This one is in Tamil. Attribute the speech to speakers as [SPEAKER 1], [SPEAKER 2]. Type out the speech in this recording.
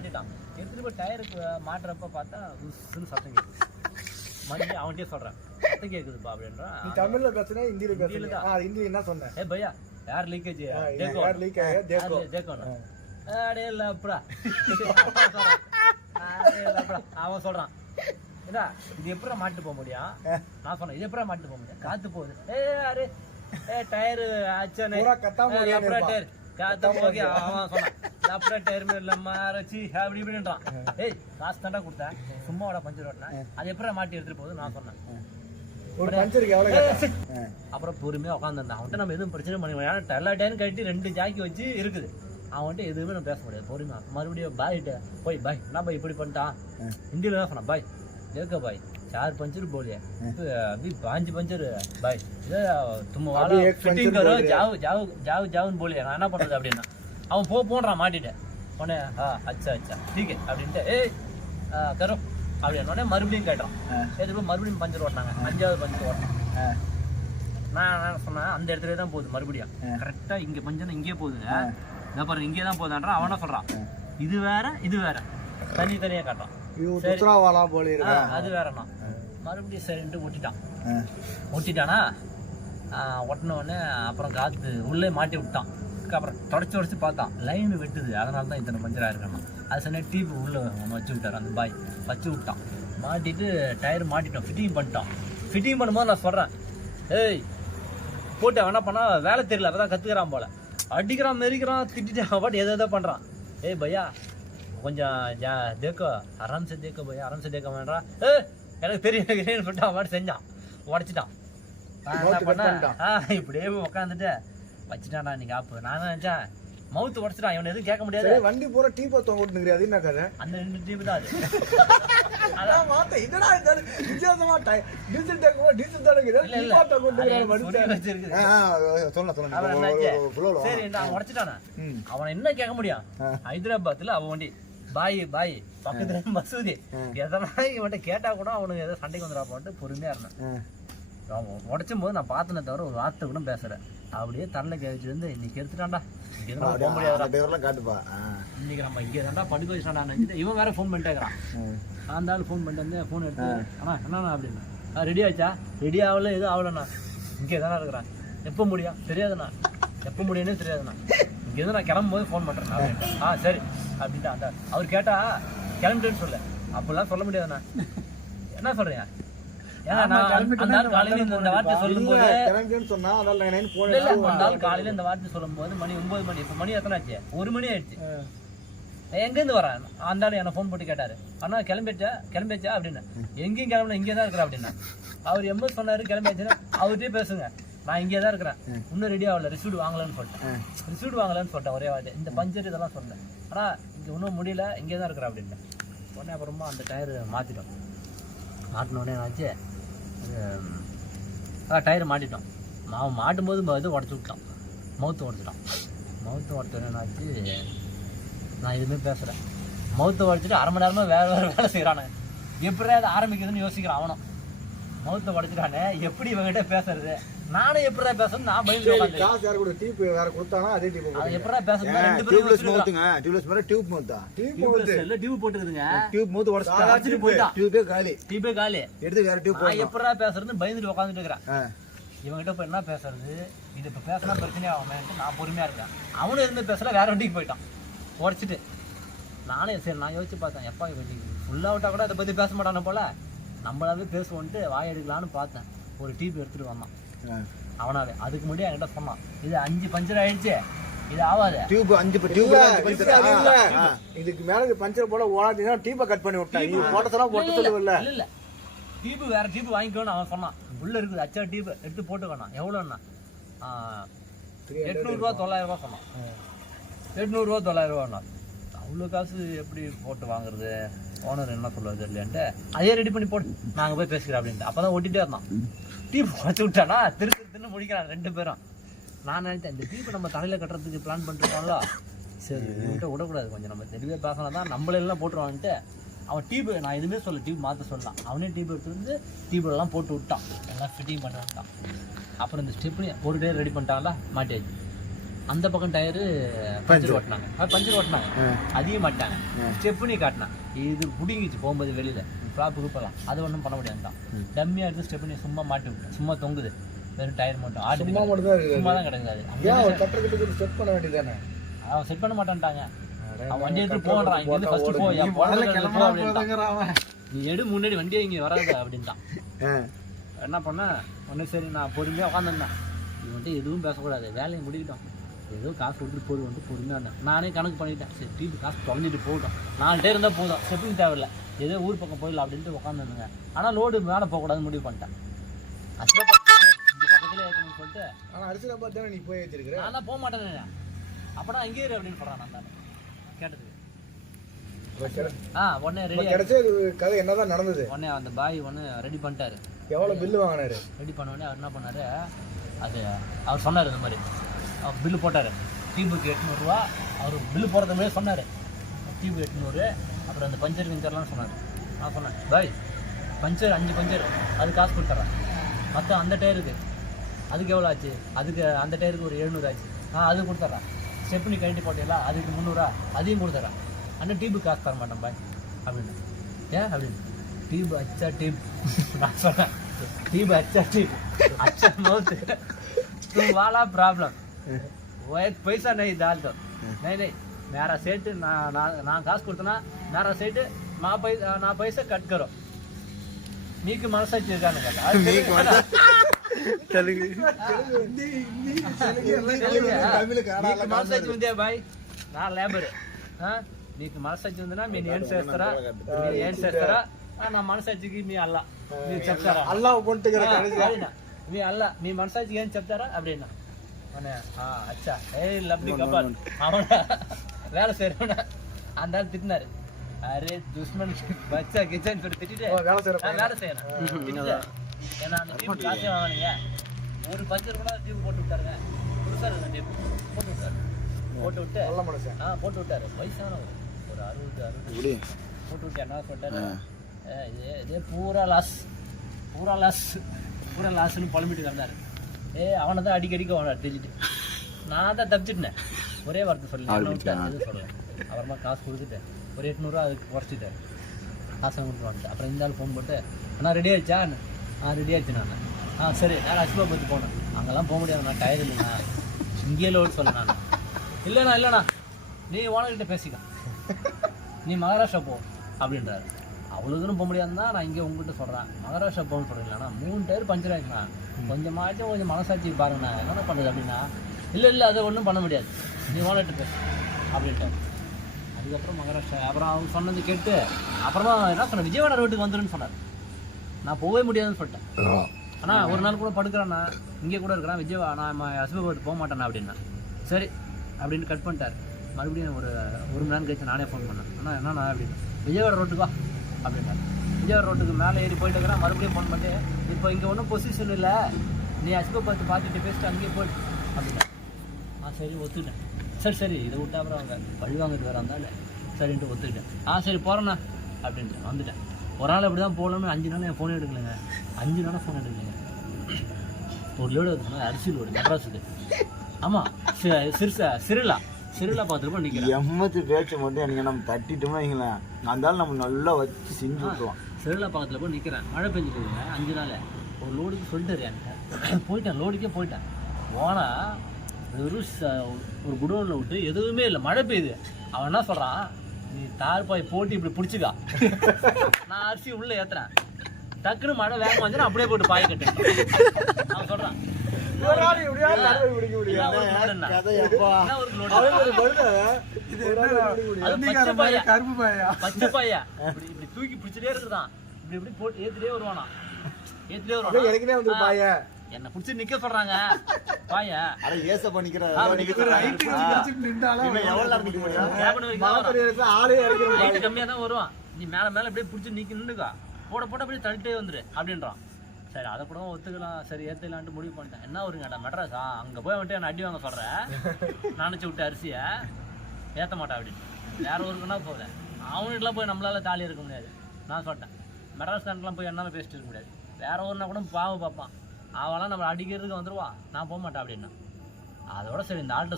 [SPEAKER 1] மாட்டிட்டான். எடுத்துட்டு போய் டயருக்கு மாட்டுறப்ப பார்த்தா உஸ்ஸுன்னு சத்தம் கேட்குது மறுபடியும் அவன்கிட்டயே சொல்றேன். சத்தம் கேட்குதுப்பா
[SPEAKER 2] நீ
[SPEAKER 1] அப்படின்றான்
[SPEAKER 2] தமிழ்ல பேசுனா ஹிந்தியில. ஆ ஹிந்தி என்ன சொன்னேன்
[SPEAKER 1] ஏ பையா யார் லீக்கேஜ்
[SPEAKER 2] யார் leak ஆகுது? தேக்கோ.
[SPEAKER 1] தேக்கோ அடே இல்லப்படா அவன் சொல்றான். இதா இது எப்படா மாட்டு போக முடியும்? நான் சொன்னேன் இது எப்படா மாட்டு போக முடியும்? காத்து போகுது. ஏ அரே ஏ டயர் ஆச்சனே
[SPEAKER 2] பூரா கத்தாம ஓடியான்னு
[SPEAKER 1] அப்புறம்
[SPEAKER 2] இருப்பான்.
[SPEAKER 1] டயர் காத்து போகி அவன் சொன்னான். அப்புறம் டெர்மினல்ல மறைச்சி அப்படி இப்படின்றான். ஏய் காசு தாண்டா கொடுத்தேன். சும்மாவோட பஞ்சர் ஓட்டினேன் அது எப்பறம் மாட்டி எடுத்துட்டு போகுது நான் சொன்னேன். அப்புறம் பொறுமையா உட்காந்துருந்தான் அவன்கிட்ட நம்ம எதுவும் பிரச்சனை பண்ணி ஏன்னா எல்லா டைம் கட்டி ரெண்டு ஜாக்கி வச்சு இருக்குது. அவன்கிட்ட எதுவுமே நம்ம பேச முடியாது. பொறுமையா. மறுபடியும் பாய்கிட்ட போய் பாய் என்ன பாய் இப்படி பண்ணிட்டான். இந்தியில தான் சொன்னான் பாய் இருக்க பாய் சார் पंचर बोले अभी பாஞ்சு पंचर பாய் तुम वाला फिटिंग करो जाओ जाओ जाओ जाओ बोले ना पड़ता அப்படின்னா? அவன் போ போன்றான் மாட்டிட்டேன். உடனே ஆ அச்சா அச்சா டீக்கு அப்படின்ட்டு ஏய் கரு அப்படின்னு உடனே மறுபடியும் கேட்டான். கேட்டு மறுபடியும் பஞ்சர் ஓட்டினாங்க. அஞ்சாவது பஞ்சர் ஓட்டினாங்க. நான் என்ன சொன்னேன் அந்த இடத்துல தான் போகுது மறுபடியும். கரெக்டாக இங்கே பஞ்சம் இங்கே போகுது இந்த பாருங்க இங்கே தான் போகுதான்றான் அவனை சொல்கிறான் இது வேற இது வேற. தனித்தனியாக
[SPEAKER 2] காட்டான்
[SPEAKER 1] அது வேறண்ணா மறுபடியும் சரின்ட்டு ஒட்டிட்டான் ஒட்டிட்டானா ஒட்டின அப்புறம் காத்து உள்ளே மாட்டி விட்டான். அப்புறம் தொடச்சி தொடச்சி பார்த்தான் லைன் வெட்டுது. அதனால தான் இத்தனை பஞ்சர் ஆயிருக்கணும் அது சொன்ன டீப் உள்ள ஒன்று வச்சு விட்டார் அந்த பாய் வச்சு விட்டான். மாட்டிட்டு டயர் மாட்டிட்டோம் ஃபிட்டிங் பண்ணிட்டோம் ஃபிட்டிங் பண்ணும்போது நான் சொல்கிறேன் ஏய் போட்டு என்ன பண்ணா? வேலை தெரியல. அப்பதான் கத்துக்கிறான் போல. அடிக்கிறான் மெரிக்கிறான் திட்டிட்டு அவன் பாட்டு எதை எதோ பண்றான். ஏய் பையா கொஞ்சம் ஜா தேக்கோ ஆராம் சே தேக்கோ பையா ஆராம் சே தேக்கோ வேண்டாம் ஏ எனக்கு தெரியும் சொல்லிட்டு அவன் செஞ்சான். உடச்சிட்டான். என்ன
[SPEAKER 2] பண்ணிட்டான்.
[SPEAKER 1] இப்படியே உட்காந்துட்டு வச்சுட்டான்டா இன்னைக்கு ஆப்பு. நான் நினைச்சேன் மவுத்து உடச்சிட்டான் இவனை எதுவும் கேட்க முடியாது.
[SPEAKER 2] வண்டி பூரா டீ பா தொங்கிட்டு அது என்ன கதை?
[SPEAKER 1] அந்த ரெண்டு டீம் தான் அது.
[SPEAKER 2] அதான் மாத்த என்னடா இது வித்தியாசமா டை- டீசல் டேங்க் கூட டீசல் தான் இருக்குது.
[SPEAKER 1] இல்ல
[SPEAKER 2] டீ
[SPEAKER 1] இல்ல.
[SPEAKER 2] பா தொங்கிட்டு
[SPEAKER 1] அது
[SPEAKER 2] இருக்கிற
[SPEAKER 1] எனக்கு
[SPEAKER 2] மனுஷன்.
[SPEAKER 1] சொல்லி வச்சிருக்குது.
[SPEAKER 2] ஆ, ஆ, சொல்லலாம் சொல்லலாம்
[SPEAKER 1] அவன்
[SPEAKER 2] ஒரு-
[SPEAKER 1] என்னாச்சு?
[SPEAKER 2] ஒரு- ஒரு flow ல வா.
[SPEAKER 1] சரி நான் உடச்சிட்டானே?
[SPEAKER 2] ம்.
[SPEAKER 1] அவனை என்ன கேட்க முடியும். ஹைதராபாத்ல அவன் வண்டி. பாய் பாய். பக்கத்துல மசூதி. எதனா இவன்ட்ட கேட்டா கூட அவனுக்கு ஏதோ சண்டைக்கு வந்துடா போட்டு பொறுமையா இருந்தேன். அவன் உடைச்சும் போது நான் பார்த்தனே தவிர ஒரு வார்த்தை கூட பேசுறேன் அப்படியே தரல கேட்டு வந்து இன்னைக்கு எடுத்துட்டான்டா. இன்னைக்கு நம்ம இங்கே தான்டா படுக்க வச்சுட்டான்டா இவன் வேற ஃபோன் பண்ணிட்டேங்கிறான்
[SPEAKER 2] ஆ.
[SPEAKER 1] அந்த ஆள் ஃபோன் பண்ணிட்டு வந்து ஃபோன் எடுத்து அண்ணா என்னண்ணா அப்படின்னு. ஆ ரெடி ஆச்சா? ரெடி ஆகல எதுவும் ஆகலண்ணா. இங்கே தானே இருக்கிறேன். எப்போ முடியும்? தெரியாதுண்ணா. எப்போ முடியும்னு தெரியாதுண்ணா. இங்கேருந்து நான் கிளம்பும்போது ஃபோன் பண்ணுறேன் ஆ சரி. அப்படின்ட்டு அந்த அவர் கேட்டா கிளம்பிட்டேன்னு சொல்ல. அப்பெல்லாம் சொல்ல முடியாதுண்ணா. என்ன சொல்றீங்க? காலையில இந்த வார்த்தை வார்த்தை சொல்லும்போது மணி ஒன்பது மணி இப்போ மணி எத்தனை ஆச்சு? ஒரு மணி ஆயிடுச்சு. எங்கேருந்து வரேன்? அந்த ஆளு என்ன ஃபோன் போட்டு கேட்டாரு. அண்ணா கிளம்பிச்சா கிளம்பிச்சா அப்படின்னு எங்கேயும் கிளம்பல இங்கே தான் இருக்கிறேன் அப்படின்னா. அவர் எம்ம சொன்னாரு கிளம்பியாச்சுன்னா அவர்கிட்டயே பேசுங்க. நான் இங்கே தான் இருக்கிறேன் இன்னும் ரெடி ஆகல ரிசீவ்டு வாங்கலன்னு சொல்லிட்டேன். ரிசீவ்டு வாங்கலன்னு சொல்லிட்டேன் ஒரே வார்த்தை. இந்த பஞ்சர் இதெல்லாம் சொன்னேன். ஆனா இங்கே இன்னும் முடியல இங்கே தான் இருக்கிறேன் அப்படின்னு. உடனே அப்புறமா அந்த டயர் மாற்றிட்டோம் மாட்டின உடனே என்னாச்சு? அதான் டயர் மாட்டிட்டோம். அவன் மாட்டும் போது இது உடச்சி விட்டான். மவுத்து உடச்சிட்டான். மவுத்து உடச்சோடனே என்னாச்சு நான் எதுவுமே பேசுகிறேன் மவுத்தை உடச்சிட்டு அரை மணி நேரமாக வேறு வேறு வேலை செய்கிறானே எப்படியா அதை ஆரம்பிக்குதுன்னு யோசிக்கிறான் அவனும். மவுத்தை உடச்சிட்டானே. எப்படி இவங்ககிட்ட பேசுறது? நானும் எப்படிடா பேசுறது நான்
[SPEAKER 2] சரி,
[SPEAKER 1] உட்காந்து
[SPEAKER 2] காசு யார் கூட டீப் வேற கொடுத்தானா அதே டீப்
[SPEAKER 1] அது எப்படிடா பேசுறது ரெண்டு பேரும்
[SPEAKER 3] டியூப்லெஸ் மவுத்துங்க டியூப்லெஸ் மேல டியூப் மவுத்தா
[SPEAKER 2] டீப்
[SPEAKER 1] டியூப்லெஸ் இல்ல டியூப் போட்டுக்குதுங்க.
[SPEAKER 3] டியூப் மவுத்து உடச்சிட்டா.
[SPEAKER 1] உடச்சிட்டு போயிட்டான்
[SPEAKER 3] டியூபே காலி.
[SPEAKER 1] டியூபே காலி.
[SPEAKER 3] எடுத்து வேற டியூப்
[SPEAKER 1] நான் எப்படிடா பேசுறதுன்னு பயந்துட்டு உட்காந்துட்டு இருக்கிறேன்.
[SPEAKER 3] ஆ.
[SPEAKER 1] இவன்கிட்ட இப்போ என்ன பேசுறது? இது இப்போ பேசினா பிரச்சனையாகுமேன்ட்டு நான் பொறுமையாக இருக்கேன். அவனும் எதுவுமே பேசல வேற வண்டிக்கு போயிட்டான். உடச்சிட்டு. நானே சரி நான் யோசிச்சு பார்த்தேன். எப்பா வண்டி ஃபுல்லாக விட்டா கூட அதை பற்றி பேச மாட்டானே போல. நம்மளாவே பேசுவோன்ட்டு வாய் எடுக்கலான்னு பார்த்தேன். ஒரு டீப் எடுத்துகிட்டு வந்தான்.
[SPEAKER 3] ஆ.
[SPEAKER 1] அவனாவே. அதுக்கு முன்னாடி என்கிட்ட சொன்னான். இது அஞ்சு பஞ்சர் ஆயிடுச்சு. இது ஆகாது
[SPEAKER 3] டியூப் அஞ்சு டியூப்.
[SPEAKER 2] இதுக்கு மேல பஞ்சர் போல ஓடாதீங்கன்னா டீப்பை கட் பண்ணி விட்டான் இது போட்டதெல்லாம் போட்டு சொல்லுவல்ல.
[SPEAKER 1] இல்ல இல்ல. டீப்பு வேற டீப்பு வாங்கிக்கோன்னு அவன் சொன்னான். உள்ள இருக்குது அச்சா டீப்பு. எடுத்து போட்டுக்கணும் எவ்வளோண்ணா எட்நூறுரூவா தொள்ளாயிரம் ரூபா சொன்னான். எட்நூறுரூவா தொள்ளாயிரம் ரூபாண்ணா அவ்வளோ காசு எப்படி போட்டு வாங்குறது? ஓனர் என்ன சொல்லுவது இல்லையான்ட்டு அதே ரெடி பண்ணி போட்டு நாங்கள் போய் பேசிக்கிறோம் அப்படின்ட்டு. அப்போ தான் ஓட்டிகிட்டே இருந்தான். டீப் உடச்சு விட்டானா? திரு திரு திருன்னு முடிக்கிறான் ரெண்டு பேரும். நான் நினைச்சேன் இந்த டீப்பு நம்ம தலையில் கட்டுறதுக்கு பிளான் பண்ணிருக்கோம்ல. சரி இவன்கிட்ட விடக்கூடாது. கொஞ்சம் நம்ம தெளிவாக பேசினா தான் நம்மளெல்லாம் போட்டுருவான்ட்டு. அவன் டியூப் நான் எதுவுமே சொல்ல டியூப் மாற்ற சொல்லலாம் அவனே டியூப் எடுத்து வந்து போட்டு விட்டான். எல்லாம் ஃபிட்டிங் பண்ணி விட்டான் அப்புறம் இந்த ஸ்டெப்னி ஒரு டே ரெடி பண்ணிட்டாங்களா மாட்டியாச்சு அந்த பக்கம் டயரு பஞ்சர் ஓட்டினாங்க. பஞ்சர் ஓட்டினாங்க. அதையும் மாட்டாங்க ஸ்டெப்னி காட்டினான். இது புடிங்கிச்சு போகும்போது வெளியில. ஃப்ளாப்பு குப்பலாம் அது ஒன்றும் பண்ண முடியாது தான். டம்மியாக எடுத்து ஸ்டெப்னி சும்மா மாட்டி விட்டேன் சும்மா தொங்குது. வெறும் டயர் மட்டும். ஆடு
[SPEAKER 2] சும்மா மட்டும் தான்
[SPEAKER 1] சும்மா தான் கிடக்குது
[SPEAKER 2] செட் பண்ண வேண்டியதானே
[SPEAKER 1] அவன் செட் பண்ண மாட்டான்ட்டாங்க. அவன் வண்டி எடுத்து போடுறான் இங்க இருந்து ஃபர்ஸ்ட் போ. என் பொண்ணு நீ எடு முன்னாடி வண்டியே இங்க வராத அப்படின்ட்டான். என்ன பண்ண? ஒன்று சரி நான் பொறுமையாக உட்காந்துருந்தேன் இது வந்துட்டு எதுவும் பேசக்கூடாது. வேலையை முடிக்கிட்டோம். ஏதோ காசு கொடுத்துட்டு போடு வந்துட்டு பொறுமையாக இருந்தேன். நானே கணக்கு பண்ணிட்டேன். சரி டீப்பு காசு தொலைஞ்சிட்டு போகட்டும். நாலு டே இருந்தால் போதும். செப்பிங் தேவையில்ல. ஏதோ ஊர் பக்கம் போயிடலாம் அப்படின்ட்டு உட்காந்துருந்தேங்க ஆனால் லோடு மேலே போகக்கூடாதுன்னு முடிவு பண்ணிட்டேன். பக்கத்துலேயே ஏற்றணும்னு சொல்லிட்டு
[SPEAKER 2] ஆனா அரிசி பார்த்து தானே நீ போய் வச்சிருக்கிற
[SPEAKER 1] நான் போக மாட்டேன்னு அப்படா அங்கேயே இரு அப்படின்னு சொல்கிறான் நான் கேட்டதுக்கு. ஆ உடனே ரெடி
[SPEAKER 2] கிடைச்ச கதை என்னதான் நடந்தது?
[SPEAKER 1] உடனே அந்த பாய் ஒன்று ரெடி பண்ணிட்டாரு.
[SPEAKER 2] எவ்வளவு பில்லு வாங்கினாரு?
[SPEAKER 1] ரெடி பண்ண உடனே அவர் என்ன பண்ணாரு? அது அவர் சொன்னார் இந்த மாதிரி. அவர் பில்லு போட்டார். டியூபுக்கு எட்நூறுரூவா அவர் பில்லு போடுறது மாதிரி சொன்னார். டியூப் எட்நூறு அப்புறம் அந்த பஞ்சர் கிஞ்சர்லாம் சொன்னார். நான் சொன்னேன் பாய் பஞ்சர் அஞ்சு பஞ்சர் அது காசு கொடுத்துட்றேன் மற்ற அந்த டயருக்கு அதுக்கு எவ்வளோ ஆச்சு? அதுக்கு அந்த டயருக்கு ஒரு எழுநூறு ஆச்சு. ஆ அது கொடுத்துட்றேன் ஸ்டெப்னி கழட்டி போட்டீங்களா? அதுக்கு முந்நூறுரூவா அதையும் கொடுத்துட்றேன் ஆனால் டியூபு காசு தர மாட்டேன் பாய். அப்படின்னு. ஏன் அப்படின்னு? டியூப் அச்சா டியூப் நான் சொன்னேன் டியூப் அச்சா டியூப் அச்சா மவுத்து வாலா ப்ராப்ளம் பைசா நை தால் நை நை मेरा సైట్ ना ना నా కాసు కుడుతున్నా మేరా సెట్ మా పై నా పైసా కట్ కరో నీకు మనసు వచ్చేది కాను
[SPEAKER 3] కదా.
[SPEAKER 1] నీకు మనసు వచ్చి ఉందే బాయ్. నా లేబర్. నీకు మనసు వచ్చి ఉందినా మీరు ఏం చేస్తారా? మీరు ఏం చేస్తారా? నా మనసు మీ అల్లా. మీరు చెప్తారా? అల్లా మీ అల్లా మీ మనసు ఏం చెప్తారా? అప్పుడైనా? అచ్చా. ఏ లబ్లీ కబాల్ అవునా? வேலை செய்யறவனா அந்த ஆள் திட்டினாரு. அரே துஷ்மன் பச்சா கிச்சன் சொல்லி திட்டிட்டு
[SPEAKER 2] வேலை செய்யற
[SPEAKER 1] நான் வேலை செய்யறேன். ஏன்னா அந்த டியூப் காசே வாங்கினீங்க ஒரு பஞ்சர் கூட டியூப் போட்டு விட்டாருங்க. புதுசா இருக்கு டியூப் போட்டு விட்டாரு. போட்டு விட்டு
[SPEAKER 2] நல்ல மனுஷன்.
[SPEAKER 1] ஆ போட்டு விட்டாரு. வயசானவர் ஒரு அறுபது அறுபது போட்டு விட்டு என்ன சொல்லிட்டாரு? "ஏ, இது இது பூரா லாஸ் பூரா லாஸ் பூரா லாஸ்னு புலம்பிட்டு கிடந்தாரு. ஏ அவனை தான் அடிக்கடிக்கு அவனை தெரிஞ்சுட்டு நான் தான் தப்பிச்சிட்டேன். ஒரே வார்த்தை சொல்லி. என்ன விட்டாரு எதுவும் சொல்லல. அப்புறமா காசு கொடுத்துட்டேன். ஒரு எட்நூறுவா அதுக்கு குறைச்சிட்டாரு காசை கொடுத்து வந்துட்டு அப்புறம் இந்த ஆள் ஃபோன் போட்டு அண்ணா ரெடி ஆயிடுச்சா? ஆ ரெடி ஆயிடுச்சு நான். ஆ சரி. நான் அஸ்பா பற்றி போனேன். அங்கெல்லாம் போக முடியாது. நான் டயர் இல்லைண்ணா. இங்கேயே லோடு சொல்ல நான். இல்லைண்ணா இல்லைண்ணா. நீ ஓனர்கிட்ட பேசிக்க. நீ மகாராஷ்டிரா போ அப்படின்றாரு. அவ்வளோ தூரம் போக முடியாதுன்னா நான் இங்கே உங்ககிட்ட சொல்கிறேன் மகாராஷ்டிரா போகணும்னு சொல்கிறீங்களா மூணு டயர் பஞ்சர் ஆகிடுண்ணா கொஞ்சமாச்சும் கொஞ்சம் மனசாட்சி பாருங்கண்ணா. என்ன பண்ணுறது அப்படின்னா இல்லை இல்லை அதை ஒன்றும் பண்ண முடியாது. நீ ஓனர்கிட்ட பேசு அப்படின்ட்டாரு. அதுக்கப்புறம் மகாராஷ்டிரா அப்புறம் அவங்க சொன்னது கேட்டு அப்புறமா என்ன சொன்னேன் விஜயவாடா ரோட்டுக்கு வந்துருன்னு சொன்னார். நான் போகவே முடியாதுன்னு சொல்லிட்டேன். ஆனால் ஒரு நாள் கூட படுக்கிறேண்ணா இங்கே கூட இருக்கிறான் விஜயவா நான் ஹஸ்பண்ட் போக மாட்டேண்ணா அப்படின்னா. சரி அப்படின்னு கட் பண்ணிட்டார். மறுபடியும் ஒரு ஒரு மணி நேரம் கழிச்சு நானே ஃபோன் பண்ணேன். ஆனால் என்னண்ணா அப்படின்னு. விஜயவாடா ரோட்டுக்கு வா அப்படின்னாரு. விஜயவாடா ரோட்டுக்கு மேலே ஏறி போயிட்டு இருக்கிறேன். மறுபடியும் ஃபோன் பண்ணி இப்போ இங்கே ஒன்றும் பொசிஷன் இல்லை. நீ ஹஸ்பண்ட் பார்த்து பார்த்துட்டு பேசிட்டு அங்கேயே போயிட்டு அப்படின்னா ஆ சரி ஒத்துக்கிட்டேன். சரி சரி இதை விட்டா அப்புறம் அவங்க பழி வாங்கிட்டு வர இருந்தாலும் சரின்ட்டு ஒத்துக்கிட்டேன். ஆ சரி போகிறேண்ணா அப்படின்ட்டு வந்துட்டேன். ஒரு நாள் அப்படி தான் போகணும்னு அஞ்சு நாள் என் ஃபோன் எடுக்கலைங்க. அஞ்சு நாளாக ஃபோன் எடுக்கலைங்க. ஒரு லோடு வச்சுருந்தோம் அரிசி லோடு மெட்ராஸுக்கு ஆமாம் சிறுசா சிறுலா சிறுலா பார்த்துருப்போம் நிற்கிறேன்
[SPEAKER 3] எம்மத்து பேச்சை மட்டும் எனக்கு நம்ம தட்டிட்டோம்னா வைங்களேன் அந்த நம்ம நல்லா வச்சு செஞ்சு விட்டுருவான்.
[SPEAKER 1] சிறுலா பக்கத்தில் போய் நிற்கிறேன் மழை பெஞ்சு போகுதுங்க அஞ்சு நாள் ஒரு லோடுக்கு சொல்லிட்டாரு என்கிட்ட. போயிட்டேன் லோடுக்கே போயிட்டேன். போனால் வெறும் ஒரு குடோனில் விட்டு எதுவுமே இல்லை. மழை பெய்யுது. அவன் என்ன சொல்கிறான் நீ தார்பாய் போட்டு இப்படி பிடிச்சிக்கா. நான் அரிசி உள்ளே ஏற்றுறேன் டக்குன்னு மழை வேகமாக வந்துச்சு அப்படியே போட்டு பாய் கட்டேன் அவன் சொல்கிறான் பச்சை பாயா. கருப்பு பாயா? பச்சை பாயா. இப்படி இப்படி தூக்கி பிடிச்சிட்டே இருக்குதான் இப்படி இப்படி போட்டு ஏத்துட்டே வருவானா ஏத்துட்டே வருவானா
[SPEAKER 2] எனக்குனே வந்து பாய.
[SPEAKER 1] என்ன பிடிச்சி நிக்க சொல்றாங்க. பாயா
[SPEAKER 3] அட ஏச பண்ணிக்கிற
[SPEAKER 1] தான் வரும். நீ மேல மேல அப்படியே பிடிச்சி நிக்க நின்னுக்கா. போட போட அப்படியே தள்ளிட்டே வந்துரு அப்படின்றான். சரி அதை கூட ஒத்துக்கலாம். சரி ஏத்துக்கலான்ட்டு முடிவு பண்ணிட்டேன். என்ன வருங்கடா மெட்ராஸா? அங்க போய் வந்துட்டு என்ன அடி வாங்க சொல்றேன் நினைச்சு விட்ட அரிசியை ஏத்த மாட்டேன் அப்படின்னு. வேற ஊருக்குன்னா போகிறேன் அவனுக்குலாம் போய் நம்மளால தாலி இருக்க முடியாது. நான் சொல்லிட்டேன். மெட்ராஸ் காரனுக்குலாம் போய் என்னால பேசிட்டு இருக்க முடியாது. வேற ஊர்னா கூட பாவம் பார்ப்பான். அவெல்லாம் நம்ம அடிக்கிறதுக்கு வந்துடுவா நான் போக மாட்டேன் அப்படின்னா. அதோட சரி இந்த ஆள்கிட்ட